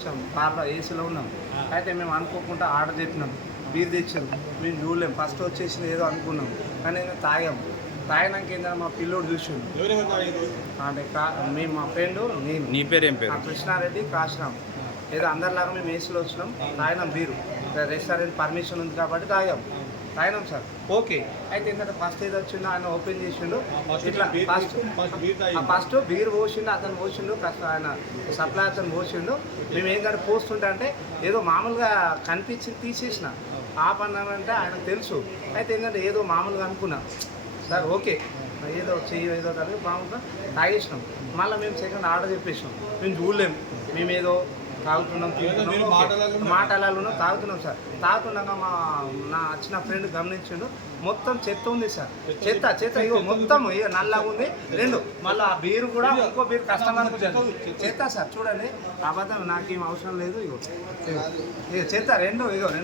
వచ్చాం కార్లో ఏసీలో ఉన్నాం. అయితే మేము అనుకోకుండా ఆర్డర్ చెప్పినాం బీర్ తెచ్చాం. మేము చూడలేం. ఫస్ట్ వచ్చేసింది ఏదో అనుకున్నాం. కానీ తాగాం. తాగినాక ఏంటంటే మా పిల్లోడు చూసిండు? అంటే మేము మా ఫ్రెండ్ నేను. నీ పేరు ఏం పేరు? ఆ కృష్ణారెడ్డి కాశరామ్. ఏదో అందరిలాగా మేము ఏసీలో వచ్చినాం. తాగినాం బీరు. రెస్టారెంట్ పర్మిషన్ ఉంది కాబట్టి తాగాం. తాగినాం సార్. ఓకే. అయితే ఏంటంటే ఫస్ట్ ఏదో వచ్చిందో ఆయన ఓపెన్ చేసిండు. ఫస్ట్ ఇట్లా ఫస్ట్ ఫస్ట్ బీర్ ఫస్ట్ పోసిండు అతను పోసిండు కష్ట ఆయన సప్లై అతను పోసిండు. మేము ఏం కానీ పోస్తుంటే అంటే ఏదో మామూలుగా కనిపించి తీసేసిన. ఆపన్నానంటే ఆయనకు తెలుసు. అయితే ఏంటంటే ఏదో మామూలుగా అనుకున్నా. Sir okay. ఏదో చెయ్యి ఏదో కలిగి మామూలుగా తాగేసినాం. మళ్ళీ మేము సెకండ్ ఆర్డర్ చెప్పేసినాం. మేము చూడలేము మేము ఏదో తాగుతున్నాం. మాటలలో తాగుతున్నాం సార్. తాగుతుండగా మా నా వచ్చిన ఫ్రెండ్ గమనించిండు. మొత్తం చెత్త ఉంది సార్. చెత్త చెత్త ఇగో మొత్తం నల్లగా ఉంది. రెండు మళ్ళీ ఆ బీరు కూడా ఇంకో బీరు కస్టమర్ చెత్త సార్ చూడండి. అబద్ధం నాకేం అవసరం లేదు ఇగో. ఇగో చెత్త రెండు ఇగో